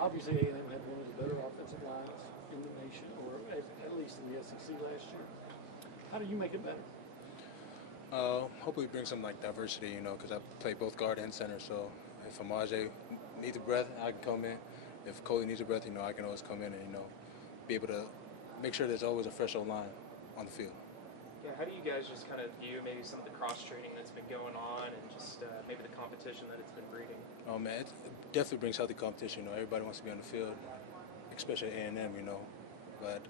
Obviously, A&M had one of the better offensive lines in the nation, or at least in the SEC last year. How do you make it better? Hopefully bring some like diversity, because I play both guard and center. So if Amaje needs a breath, I can come in. If Coley needs a breath, I can always come in and be able to make sure there's always a fresh old line on the field. Yeah, how do you guys just kind of view maybe some of the cross-training that's been going on and just maybe the competition that it's been breeding? Oh man, it definitely brings healthy competition. Everybody wants to be on the field, especially A&M. But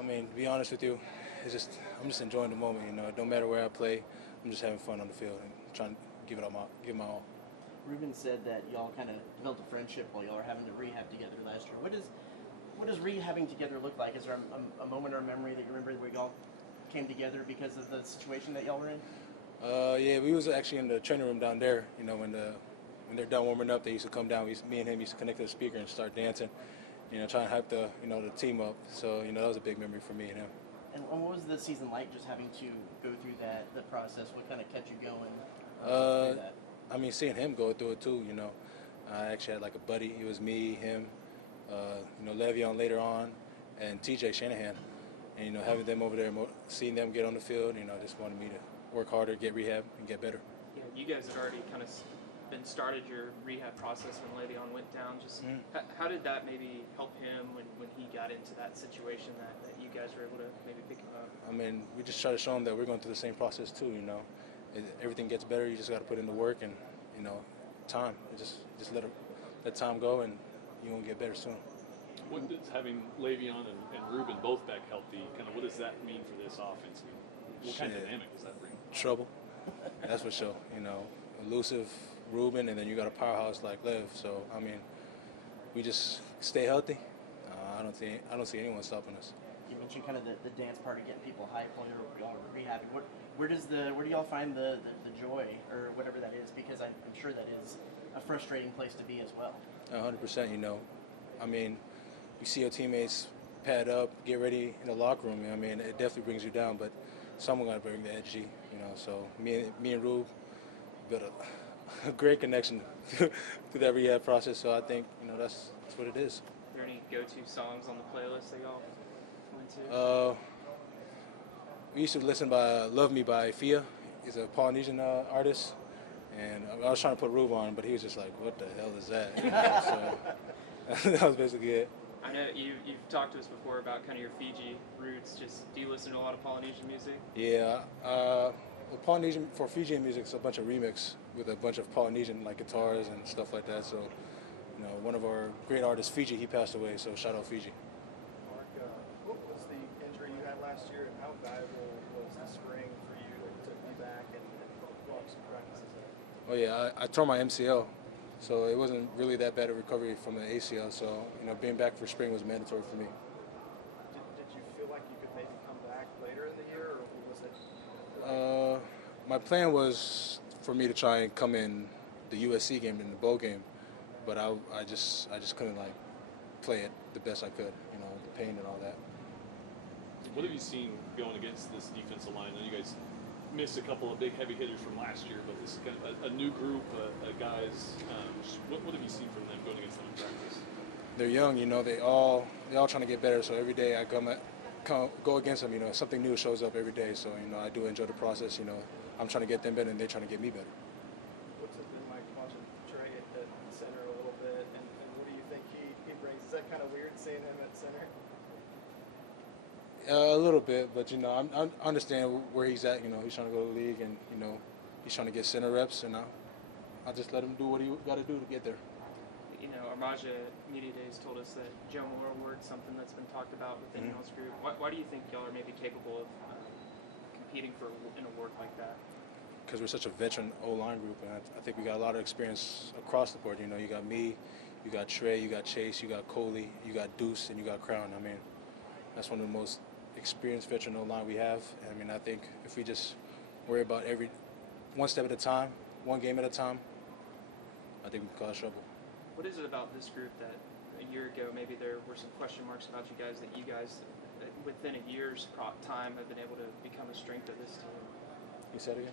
I mean, to be honest with you, I'm just enjoying the moment. No matter where I play, I'm just having fun on the field and trying to give my all. Ruben said that y'all kind of developed a friendship while y'all were having to rehab together last year. What does rehabbing together look like? Is there a moment or a memory that you remember where y'all came together because of the situation that y'all were in? Yeah, we was actually in the training room down there. When they're done warming up, they used to come down. Me and him used to connect to the speaker and start dancing. Try and hype the team up. So that was a big memory for me and him. And what was the season like, just having to go through the process? What kind of kept you going through that? I mean, seeing him go through it too. I actually had like a buddy. It was me, him, Le'Veon later on, and TJ Shanahan. And having them over there, seeing them get on the field, just wanted me to work harder, get rehab, and get better. Yeah, you guys had already kind of been started your rehab process when Le'Veon went down. Just how did that maybe help him when he got into that situation that you guys were able to maybe pick him up? I mean, we just try to show him that we're going through the same process too. Everything gets better. You just got to put in the work and time. Just let time go, and you won't get better soon. What does having Le'Veon and Ruben both back healthy, what does that mean for this offense? What kind of dynamic does that bring? Trouble. That's for sure. Elusive Ruben, and then you got a powerhouse like Lev. So I mean, we just stay healthy. I don't see anyone stopping us. You mentioned kind of the dance part of getting people hyped while you're rehabbing. Where do y'all find the joy or whatever that is? Because I'm sure that is a frustrating place to be as well. 100%. I mean, you see your teammates pad up, get ready in the locker room. I mean, it definitely brings you down, but someone got to bring the energy. So me and Rube built a great connection through that rehab process. So I think that's what it is. Are there any go-to songs on the playlist that y'all went to? We used to listen by "Love Me" by Fia. He's a Polynesian artist, and I was trying to put Rube on, but he was just like, "What the hell is that?" So that was basically it. I know you've talked to us before about kind of your Fiji roots. Do you listen to a lot of Polynesian music? Yeah, for Fijian music, it's a bunch of remix with a bunch of Polynesian like guitars and stuff like that. So, one of our great artists, Fiji, he passed away. So shout out Fiji. Mark, what was the injury you had last year, and how valuable was the spring for you to be back and watch some practices there? Oh yeah, I tore my MCL. So it wasn't really that bad a recovery from the ACL. So, being back for spring was mandatory for me. Did you feel like you could maybe come back later in the year, or was it? My plan was for me to try and come in the USC game and the bowl game, but I just couldn't play it the best I could. The pain and all that. What have you seen going against this defensive line? I know you guys missed a couple of big heavy hitters from last year, but this is kind of a new group of guys. What have you seen from them going against them in practice? They're young, they all trying to get better. So every day I go against them, something new shows up every day. So I do enjoy the process. I'm trying to get them better, and they're trying to get me better. What's it been like watching Trey at center a little bit, and what do you think he brings? Is that kind of weird seeing him at center? A little bit, but I understand where he's at. He's trying to go to the league, and he's trying to get center reps, and I just let him do what he got to do to get there. Armaja Media Days told us that Joe Moore word's something that's been talked about within y'all's group. Why do you think y'all are maybe capable of competing for an award like that? Because we're such a veteran O-line group, and I think we got a lot of experience across the board. You got me, you got Trey, you got Chase, you got Coley, you got Deuce, and you got Crown. I mean, that's one of the most experienced veteran O-line we have. I mean, I think if we just worry about every one step at a time, one game at a time, I think we can cause trouble. What is it about this group that a year ago maybe there were some question marks about you guys that you guys, within a year's time, have been able to become a strength of this team? You said again?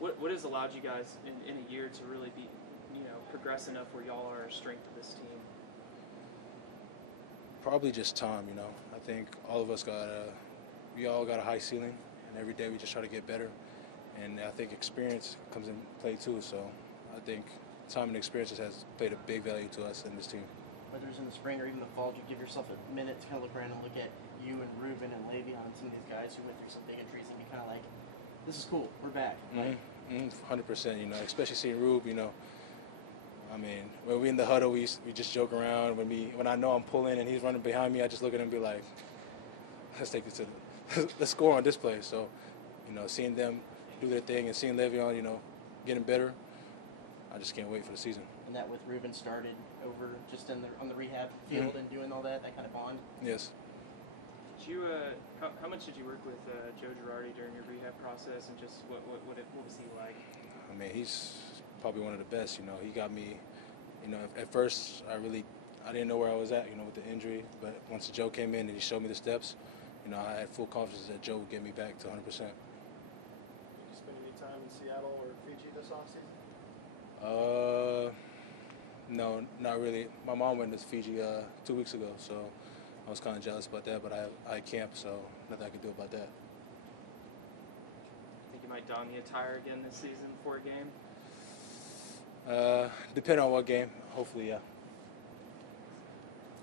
What has allowed you guys in a year to really be, progress enough where y'all are a strength of this team? Probably just time, you know. I think all of us we all got a high ceiling, and every day we just try to get better. And I think experience comes in play too. So I think time and experiences has played a big value to us in this team. Whether it's in the spring or even the fall, do you give yourself a minute to kind of look around and look at you and Ruben and Le'Veon and some of these guys who went through some big injuries and be kind of like, this is cool, we're back. Like, 100%, you know, especially seeing Rube, you know. I mean, when we in the huddle, we just joke around. When I know I'm pulling and he's running behind me, I just look at him and be like, let's take this to let's score on this play. So, you know, seeing them do their thing and seeing Le'Veon, you know, getting better, I just can't wait for the season. and that with Ruben started over just on the rehab field and doing all that kind of bond. Yes. Did you how much did you work with Joe Girardi during your rehab process, and just what was he like? I mean, he's probably one of the best. You know, he got me. You know, at first I didn't know where I was at. You know, with the injury, but once Joe came in and he showed me the steps, you know, I had full confidence that Joe would get me back to 100%. Did you spend any time in Seattle or Fiji this offseason? No, not really. My mom went to Fiji 2 weeks ago, so I was kind of jealous about that. But I had camp, so nothing I could do about that. Think you might don the attire again this season for a game? Depending on what game, hopefully, yeah.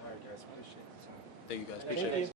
All right, guys. Appreciate the time. Thank you guys. Thank Appreciate you. it.